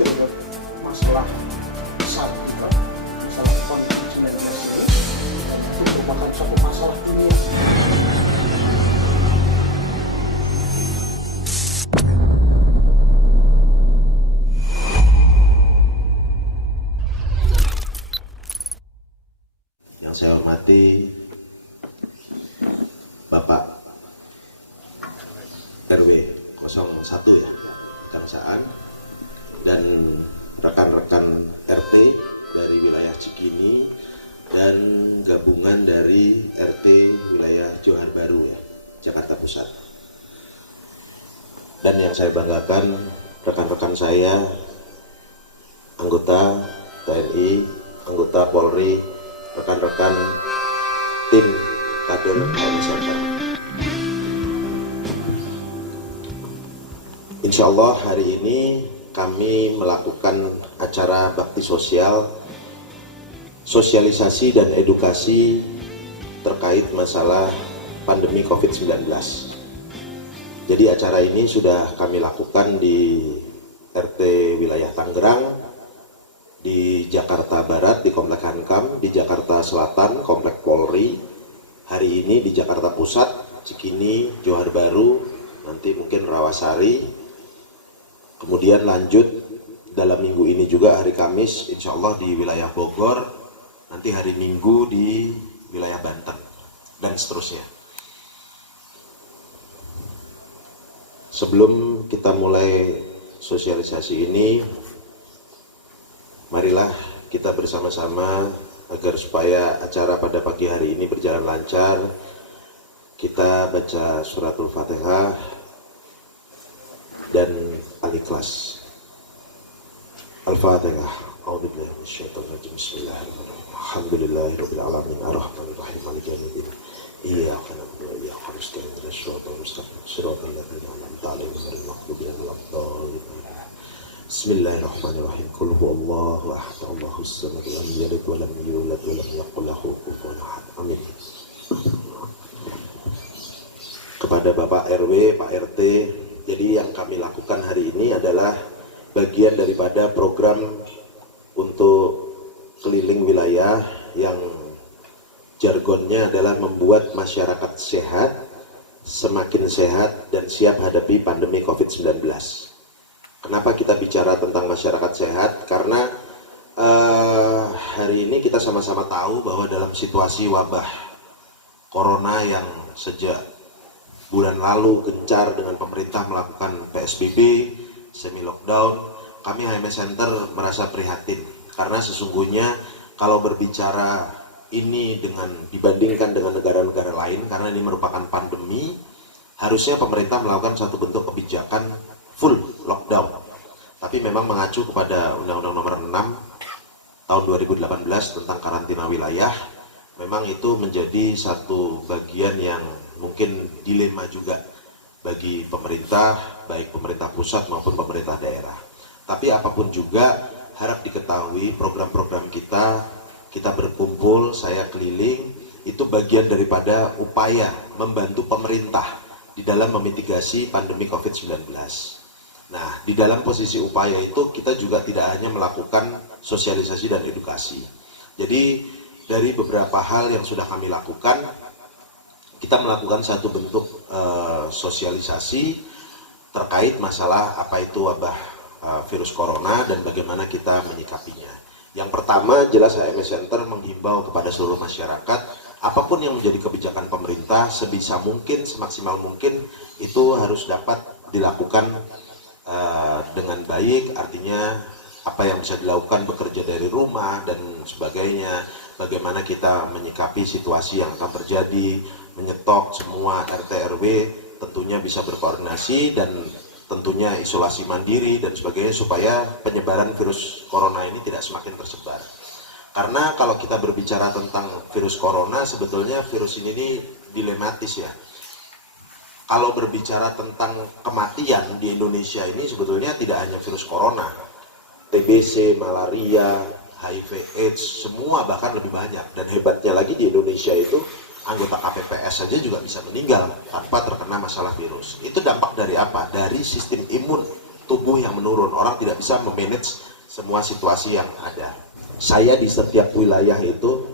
terhadap masalah besar juga, masalah COVID-19 ini. Itu merupakan suatu masalah dunia. Yang saya hormati Bapak RW 01 ya, Kang Saan, dan rekan-rekan RT dari wilayah Cikini dan gabungan dari RT wilayah Johar Baru ya, Jakarta Pusat. Dan yang saya banggakan rekan-rekan saya, anggota TNI, anggota Polri, rekan-rekan tim kader KMI Center. Insya Allah hari ini kami melakukan acara bakti sosial, sosialisasi dan edukasi terkait masalah pandemi COVID-19. Jadi acara ini sudah kami lakukan di RT wilayah Tangerang, di Jakarta Barat, di Komplek Hankam, di Jakarta Selatan, Komplek Polri, hari ini di Jakarta Pusat, Cikini, Johar Baru, nanti mungkin Rawasari, kemudian lanjut dalam minggu ini juga hari Kamis, insya Allah di wilayah Bogor, nanti hari Minggu di wilayah Banten, dan seterusnya. Sebelum kita mulai sosialisasi ini, marilah kita bersama-sama agar supaya acara pada pagi hari ini berjalan lancar, kita baca suratul Fatihah dan Al-Ikhlas. Al-Fatihah. A'udzubillahi minasyaitonir rajim. Bismillahirrahmanirrahim. Alhamdulillahirabbil alamin arrahmanir rahim maliki yaumiddin. Iyyaka na'budu wa iyyaka nasta'in ihdinas siratal mustaqim siratal ladzina an'amta 'alaihim ghairil maghdubi 'alaihim waladdallin. Bismillahirrahmanirrahim. Qul huwallahu ahad, Allahus samad, lam yalid wa lam yulad wa lam yakul lahu kufuwan ahad. Amin. Kepada Bapak RW, Pak RT, jadi yang kami lakukan hari ini adalah bagian daripada program untuk keliling wilayah yang jargonnya adalah membuat masyarakat sehat, semakin sehat dan siap hadapi pandemi COVID-19. Kenapa kita bicara tentang masyarakat sehat? Karena hari ini kita sama-sama tahu bahwa dalam situasi wabah corona yang sejak bulan lalu gencar dengan pemerintah melakukan PSBB, semi lockdown, kami HMS Center merasa prihatin karena sesungguhnya kalau berbicara ini dibandingkan dengan negara-negara lain, karena ini merupakan pandemi, harusnya pemerintah melakukan satu bentuk kebijakan full lockdown. Tapi memang mengacu kepada Undang-Undang Nomor 6 tahun 2018 tentang karantina wilayah, memang itu menjadi satu bagian yang mungkin dilema juga bagi pemerintah, baik pemerintah pusat maupun pemerintah daerah. Tapi apapun juga, harap diketahui program-program kita berkumpul, saya keliling, itu bagian daripada upaya membantu pemerintah di dalam memitigasi pandemi COVID-19. Nah, di dalam posisi upaya itu kita juga tidak hanya melakukan sosialisasi dan edukasi. Jadi dari beberapa hal yang sudah kami lakukan, kita melakukan satu bentuk sosialisasi terkait masalah apa itu wabah virus corona dan bagaimana kita menyikapinya. Yang pertama jelas HMS Center menghimbau kepada seluruh masyarakat, apapun yang menjadi kebijakan pemerintah sebisa mungkin, semaksimal mungkin itu harus dapat dilakukan dengan baik, artinya apa yang bisa dilakukan bekerja dari rumah dan sebagainya, bagaimana kita menyikapi situasi yang akan terjadi, menyetok semua RT RW tentunya bisa berkoordinasi dan tentunya isolasi mandiri dan sebagainya supaya penyebaran virus corona ini tidak semakin tersebar. Karena kalau kita berbicara tentang virus corona, sebetulnya virus ini dilematis ya. Kalau berbicara tentang kematian di Indonesia ini sebetulnya tidak hanya virus corona, TBC, malaria, HIV, AIDS, semua bahkan lebih banyak. Dan hebatnya lagi di Indonesia itu anggota KPPS saja juga bisa meninggal tanpa terkena masalah virus. Itu dampak dari apa? Dari sistem imun tubuh yang menurun. Orang tidak bisa memanage semua situasi yang ada. Saya di setiap wilayah itu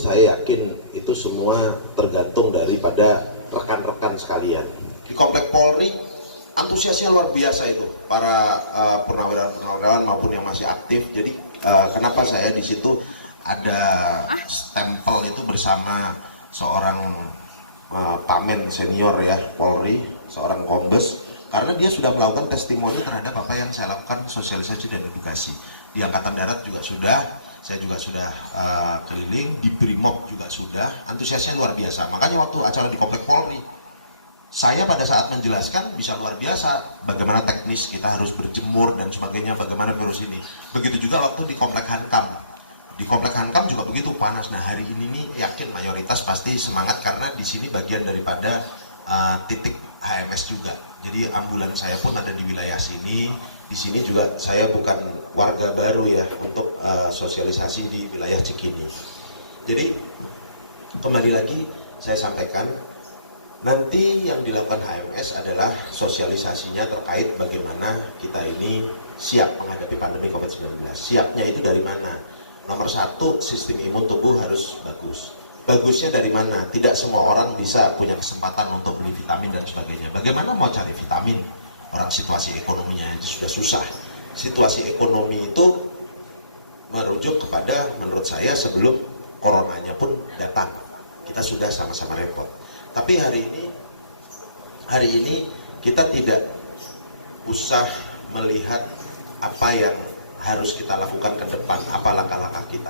saya yakin itu semua tergantung daripada rekan-rekan sekalian. Di Komplek Polri antusiasnya luar biasa itu, para purnawirawan maupun yang masih aktif. Jadi kenapa saya di situ ada stempel itu bersama seorang pamen senior ya Polri, seorang kombes, karena dia sudah melakukan testimoni terhadap apa yang saya lakukan, sosialisasi dan edukasi. Di Angkatan Darat juga sudah, saya juga sudah keliling, di Brimob juga sudah, antusiasnya luar biasa. Makanya waktu acara di Komplek Polri, saya pada saat menjelaskan bisa luar biasa, bagaimana teknis kita harus berjemur dan sebagainya, bagaimana virus ini. Begitu juga waktu di Komplek Hankam. Di Komplek Hankam juga begitu panas. Nah hari ini nih yakin mayoritas pasti semangat karena di sini bagian daripada titik HMS juga. Jadi ambulan saya pun ada di wilayah sini. Di sini juga saya bukan warga baru ya untuk sosialisasi di wilayah Cikini. Jadi kembali lagi saya sampaikan, nanti yang dilakukan HMS adalah sosialisasinya terkait bagaimana kita ini siap menghadapi pandemi COVID-19. Siapnya itu dari mana? Nomor satu, sistem imun tubuh harus bagus. Bagusnya dari mana? Tidak semua orang bisa punya kesempatan untuk beli vitamin dan sebagainya. Bagaimana mau cari vitamin? Orang situasi ekonominya itu sudah susah. Situasi ekonomi itu merujuk kepada, menurut saya, sebelum coronanya pun datang. Kita sudah sama-sama repot. Tapi hari ini kita tidak usah melihat apa yang harus kita lakukan ke depan, apa langkah-langkah kita.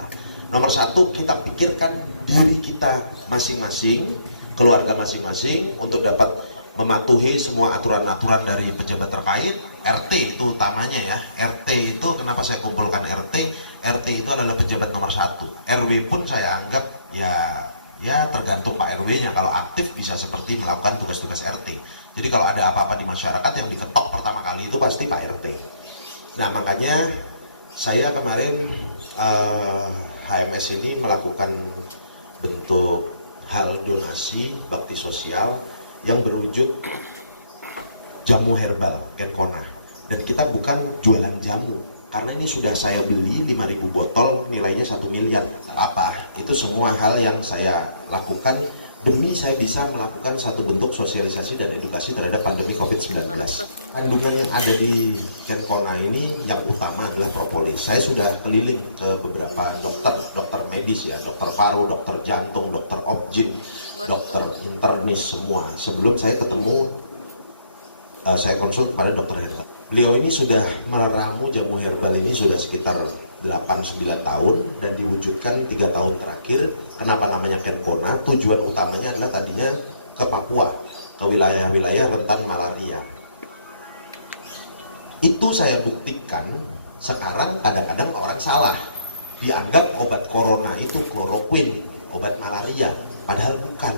Nomor satu, kita pikirkan diri kita masing-masing, keluarga masing-masing untuk dapat mematuhi semua aturan-aturan dari pejabat terkait. RT itu utamanya ya. RT itu kenapa saya kumpulkan RT? RT itu adalah pejabat nomor satu. RW pun saya anggap ya tergantung Pak RW-nya. Kalau aktif bisa seperti melakukan tugas-tugas RT. Jadi kalau ada apa-apa di masyarakat yang diketok pertama kali itu pasti Pak RT. Nah makanya saya kemarin HMS ini melakukan bentuk hal donasi bakti sosial yang berwujud jamu herbal Kenkona. Dan kita bukan jualan jamu, karena ini sudah saya beli 5.000 botol nilainya 1 miliar. Apa? Itu semua hal yang saya lakukan demi saya bisa melakukan satu bentuk sosialisasi dan edukasi terhadap pandemi COVID-19. Kandungan yang ada di Kenkona ini yang utama adalah propolis. Saya sudah keliling ke beberapa dokter medis ya, dokter paru, dokter jantung, dokter obgyn, dokter internis semua. Sebelum saya ketemu, saya konsul kepada dokter herbal. Beliau ini sudah meramu jamu herbal ini sudah sekitar 8-9 tahun dan diwujudkan 3 tahun terakhir. Kenapa namanya Kenkona? Tujuan utamanya adalah tadinya ke Papua, ke wilayah-wilayah rentan malaria. Itu saya buktikan, sekarang kadang-kadang orang salah. Dianggap obat corona itu kloroquine, obat malaria. Padahal bukan.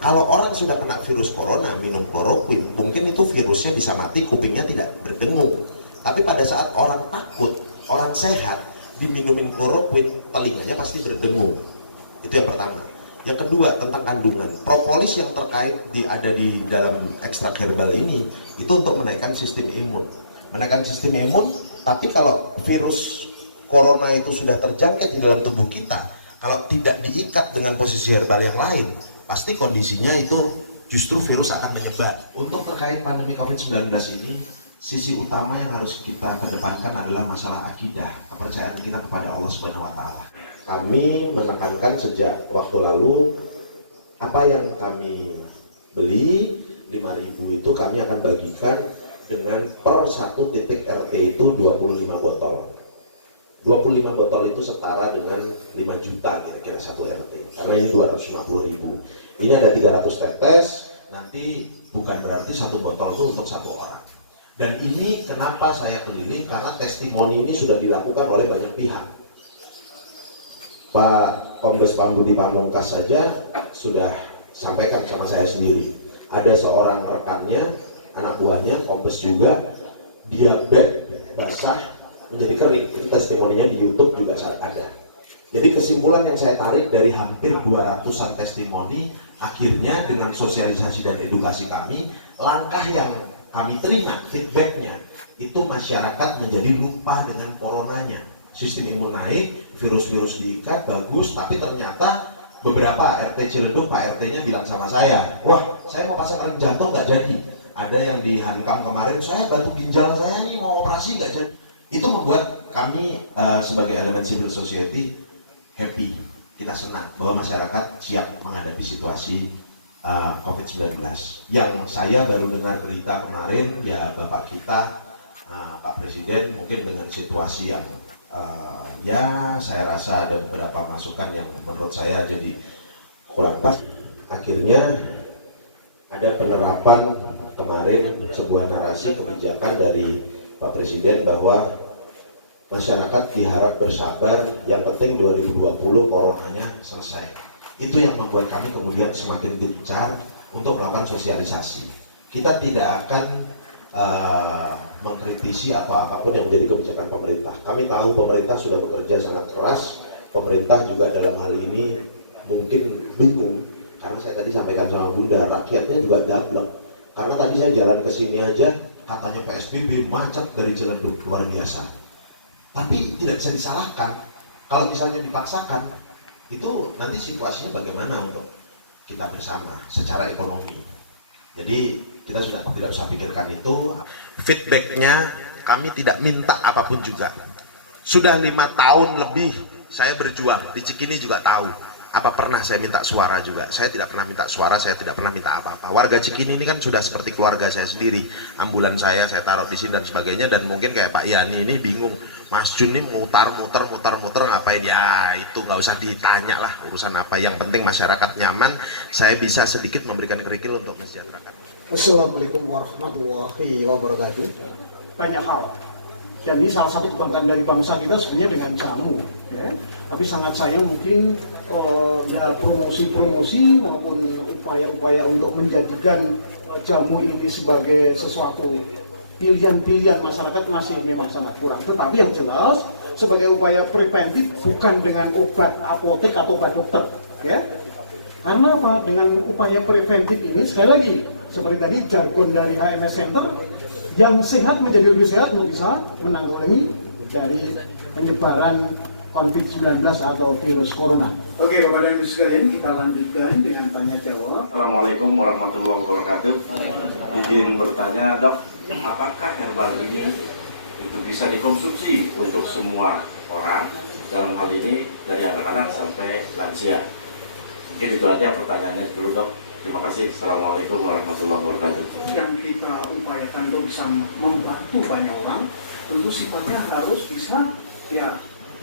Kalau orang sudah kena virus corona, minum kloroquine, mungkin itu virusnya bisa mati, kupingnya tidak berdengung. Tapi pada saat orang takut, orang sehat, diminumin kloroquine, telinganya pasti berdengung. Itu yang pertama. Yang kedua, tentang kandungan. Propolis yang terkait ada di dalam ekstrak herbal ini, itu untuk menaikkan sistem imun. Menaikkan sistem imun, tapi kalau virus corona itu sudah terjangkit di dalam tubuh kita, kalau tidak diikat dengan posisi herbal yang lain, pasti kondisinya itu justru virus akan menyebar. Untuk terkait pandemi COVID-19 ini, sisi utama yang harus kita kedepankan adalah masalah akidah, kepercayaan kita kepada Allah Subhanahu wa Ta'ala. Kami menekankan sejak waktu lalu, apa yang kami beli 5.000 itu kami akan bagikan dengan per satu titik RT itu 25 botol. 25 botol itu setara dengan 5 juta kira-kira satu RT. Karena ini 250.000. Ini ada 300 tetes, nanti bukan berarti satu botol itu untuk satu orang. Dan ini kenapa saya keliling, karena testimoni ini sudah dilakukan oleh banyak pihak. Pak Kombes Pambudi Pamungkas saja sudah sampaikan sama saya sendiri. Ada seorang rekannya, anak buahnya, Kombes juga, diabetes basah menjadi kering. Testimoninya di YouTube juga ada. Jadi kesimpulan yang saya tarik dari hampir 200-an testimoni, akhirnya dengan sosialisasi dan edukasi kami, langkah yang kami terima feedbacknya, itu masyarakat menjadi lupa dengan coronanya. Sistem imun naik, virus-virus diikat, bagus, tapi ternyata beberapa RT Ciledug, Pak RT-nya bilang sama saya, wah saya mau pasang rem jantung nggak jadi. Ada yang di Hankam kemarin, saya batu ginjal saya ini mau operasi nggak jadi. Itu membuat kami sebagai elemen civil society happy, kita senang bahwa masyarakat siap menghadapi situasi COVID-19. Yang saya baru dengar berita kemarin, ya Bapak kita, Pak Presiden mungkin dengan situasi yang ya saya rasa ada beberapa masukan yang menurut saya jadi kurang pas. Akhirnya ada penerapan kemarin sebuah narasi kebijakan dari Pak Presiden bahwa masyarakat diharap bersabar, yang penting 2020 coronanya selesai. Itu yang membuat kami kemudian semakin gencar untuk melakukan sosialisasi. Kita tidak akan mengkritisi atau apapun yang menjadi kebijakan pemerintah. Kami tahu pemerintah sudah bekerja sangat keras, pemerintah juga dalam hal ini mungkin bingung, karena saya tadi sampaikan sama Bunda, rakyatnya juga dablek. Karena tadi saya jalan ke sini aja, katanya PSBB macet dari Ciledug, luar biasa. Tapi tidak bisa disalahkan, kalau misalnya dipaksakan, itu nanti situasinya bagaimana untuk kita bersama secara ekonomi. Jadi kita sudah tidak usah pikirkan itu. Feedbacknya kami tidak minta apapun juga. Sudah 5 tahun lebih saya berjuang, di Cikini juga tahu. Apa pernah saya minta suara juga? Saya tidak pernah minta suara, saya tidak pernah minta apa-apa. Warga Cikini ini kan sudah seperti keluarga saya sendiri. Ambulan saya taruh di sini dan sebagainya, dan mungkin kayak Pak Yani ini bingung. Mas Jun ini mutar-muter ngapain? Ya itu nggak usah ditanya lah urusan apa. Yang penting masyarakat nyaman, saya bisa sedikit memberikan kerikil untuk mensejahterakan. Assalamualaikum warahmatullahi wabarakatuh. Banyak hal. Dan ini salah satu kebanggaan dari bangsa kita sebenarnya dengan jamu. Ya. Tapi sangat sayang mungkin ya promosi-promosi maupun upaya-upaya untuk menjadikan jamu ini sebagai sesuatu pilihan-pilihan masyarakat masih memang sangat kurang. Tetapi yang jelas sebagai upaya preventif, bukan dengan obat apotek atau obat dokter. Ya. Karena apa? Dengan upaya preventif ini, sekali lagi seperti tadi jargon dari HMS Center, yang sehat menjadi lebih sehat untuk bisa menanggulangi dari penyebaran COVID-19 atau virus corona. Oke, Bapak dan Ibu sekalian, kita lanjutkan dengan tanya jawab. Assalamualaikum warahmatullahi wabarakatuh. Izin bertanya, Dok, apakah herbal ini itu bisa dikonsumsi untuk semua orang, dalam hal ini dari anak-anak sampai lansia? Mungkin itu aja pertanyaannya dulu, Dok. Terima kasih. Assalamualaikum warahmatullahi wabarakatuh. Yang kita upayakan untuk bisa membantu banyak orang, tentu sifatnya harus bisa ya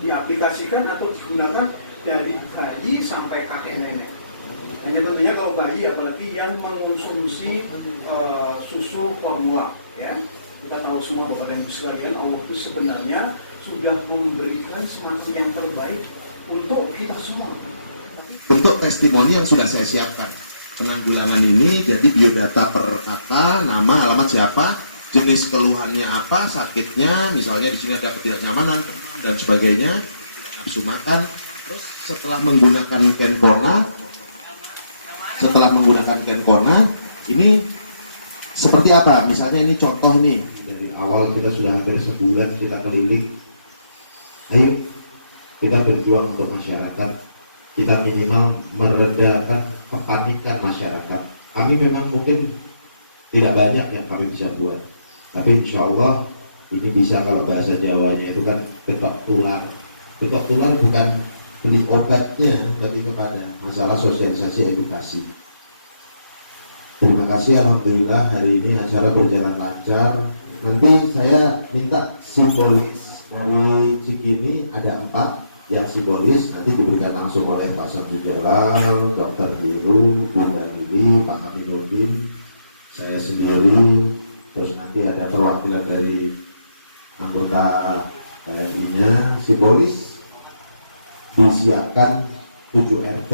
diaplikasikan atau digunakan dari bayi sampai kakek nenek. Hanya tentunya kalau bayi, apalagi yang mengonsumsi susu formula, ya. Kita tahu semua Bapak dan Ibu sekalian, Allah itu sebenarnya sudah memberikan semacam yang terbaik untuk kita semua. Untuk testimoni yang sudah saya siapkan, penanggulangan ini jadi biodata per kata, nama, alamat siapa, jenis keluhannya apa, sakitnya, misalnya di sini ada ketidaknyamanan dan sebagainya, nafsu makan. Terus setelah menggunakan Kenkona, ini seperti apa? Misalnya ini contoh nih, dari awal kita sudah hampir sebulan kita keliling. Ayo kita berjuang untuk masyarakat, kita minimal meredakan kepanikan masyarakat. Kami memang mungkin tidak banyak yang kami bisa buat, tapi insya Allah ini bisa, kalau bahasa Jawanya itu kan ketok tular. Ketok tular bukan beli obatnya, tapi kepada masalah sosialisasi edukasi. Terima kasih, alhamdulillah hari ini acara berjalan lancar. Nanti saya minta simbolis dari Cikini ada 4 yang simbolis, nanti diberikan langsung oleh Pak Samsul Jalal, Dr. Hiru, Bunda Lili, Pak Aminuddin, saya sendiri, terus nanti ada perwakilan dari anggota TNI-nya. Simbolis disiapkan 7 RT,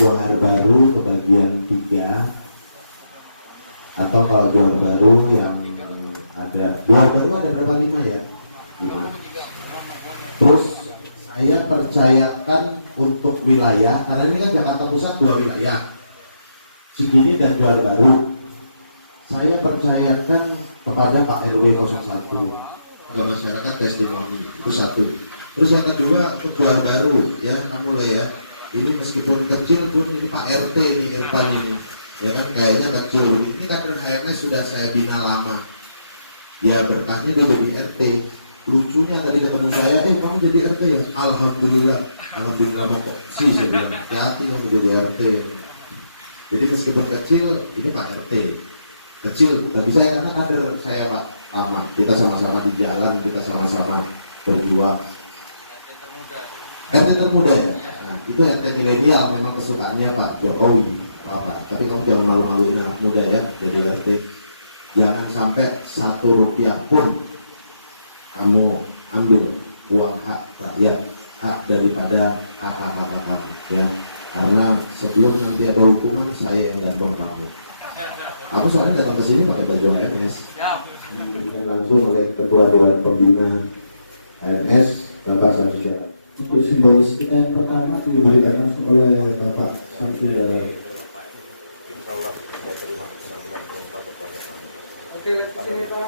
Johar Baru kebagian 3, atau kalau Johar Baru yang ada, Johar Baru ada berapa, 5 ya? 5. Terus saya percayakan untuk wilayah, karena ini kan Jakarta Pusat 2 wilayah, Cikini dan Johar Baru. saya percayakan kepada Pak RW 01 agar masyarakat testimoni, itu satu. Terus yang kedua untuk keluar baru ya, mulai ya. Ini meskipun kecil pun ini Pak RT ini Irfan ini, ya kan kayaknya kecil. Ini kader HNS sudah saya bina lama. Ya berkahnya dia jadi RT. Lucunya tadi ketemu saya, kamu jadi RT ya? Alhamdulillah, alhamdulillah kok. Sih saya bilang, hati kamu jadi RT. Jadi meskipun kecil, ini Pak RT. Kecil, tapi saya karena kader saya Pak Ahmad. Kita sama-sama di jalan, kita sama-sama berjuang. RT termuda ya? Nah, itu RT milenial memang kesukaannya Pak Jokowi. Tapi kamu jangan malu-maluin anak muda ya, jadi RT. Jangan sampai 1 rupiah pun kamu ambil uang hak rakyat, hak daripada kakak-kakak kamu ya. Karena sebelum nanti ada hukuman, saya yang datang kamu. Aku soalnya datang ke sini pakai baju HNS. Langsung oleh Ketua Dewan Pembina HNS, Bapak Samsudara. Untuk simbolis kita yang pertama diberikan langsung oleh Bapak Samsudara. Oke, lagi sini Pak.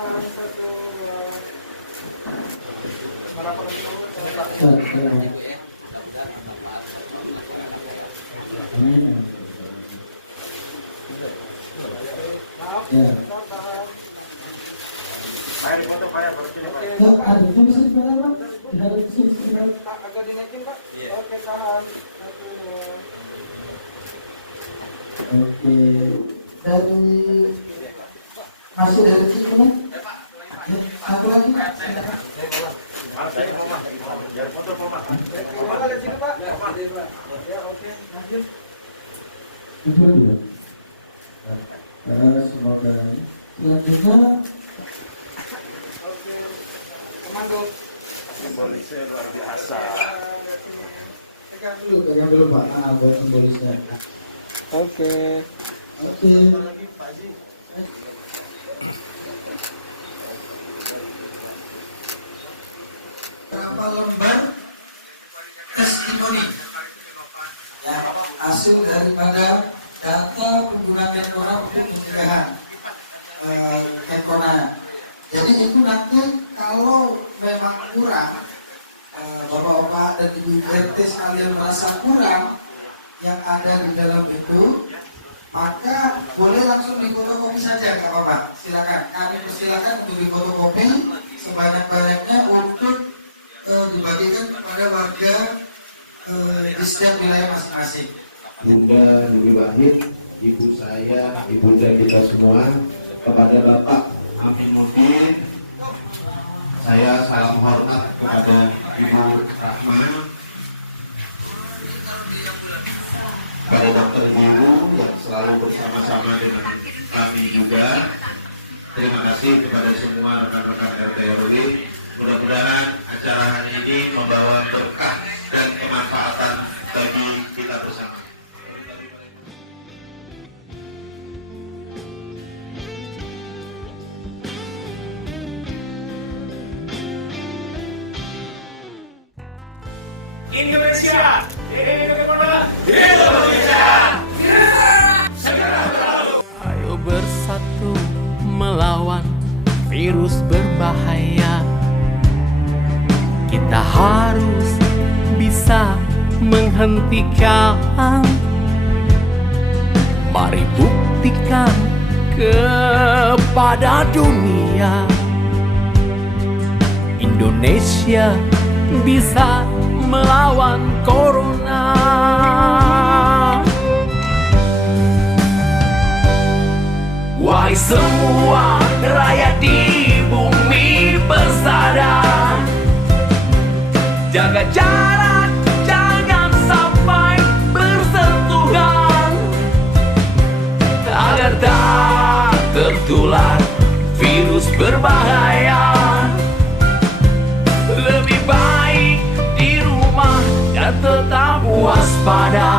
Ada itu bisa diberapa? Ada di sini Agak dinaikin Pak. Oke, tahan. Oke. Dari masih dari sini kan? Satu lagi. Itu dulu. Semoga selanjutnya. Komando. Simbolisnya luar biasa. Pegang dulu Pak. Buat simbolisnya. Oke. Oke. Berapa lembar testimoni ya, hasil daripada data penggunaan Menpora untuk pencegahan corona. Jadi itu nanti kalau memang kurang, bapak-bapak dan ibu RT sekalian merasa kurang yang ada di dalam itu, maka boleh langsung difotokopi saja, nggak apa-apa. Silakan, kami persilakan untuk difotokopi sebanyak-banyaknya untuk dibagikan kepada warga di setiap wilayah masing-masing. Bunda Dewi Wahid, ibu saya, ibunda kita semua, kepada Bapak Amin Mudin, saya salam hormat kepada Ibu Rahma, pada Dokter Biru yang selalu bersama-sama dengan kami juga. Terima kasih kepada semua rekan-rekan RT RW. Mudah-mudahan acara hari ini membawa berkah dan kemanfaatan bagi kita bersama. Indonesia, Indonesia, Ayo bersatu melawan virus berbahaya. Kita harus bisa menghentikan. Mari buktikan kepada dunia, Indonesia bisa melawan corona. Wahai semua rakyat di bumi bersadar, jaga jarak, jangan sampai bersentuhan, agar tak tertular virus berbahaya. Lebih baik di rumah dan tetap waspada.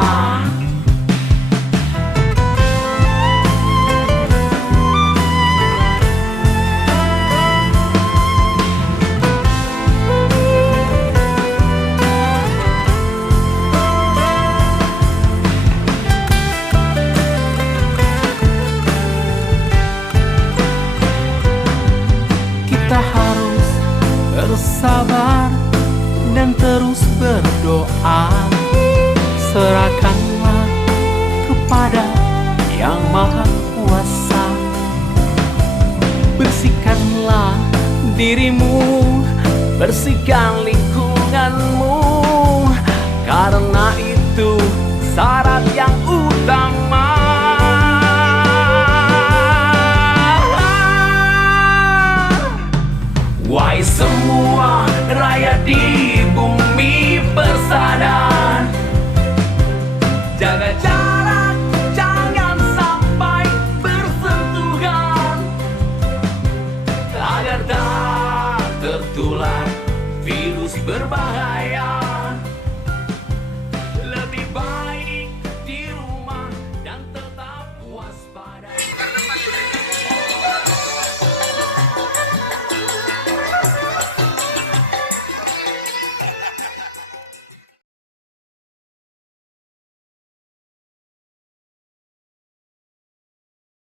bersabar dan terus berdoa. Serahkanlah kepada Yang Maha Kuasa. Bersihkanlah dirimu, bersihkan lingkunganmu, karena itu syarat yang utama. Wahai semua rakyat di bumi persada, jaga jarak, jangan sampai bersentuhan, agar tak tertular virus berbahaya.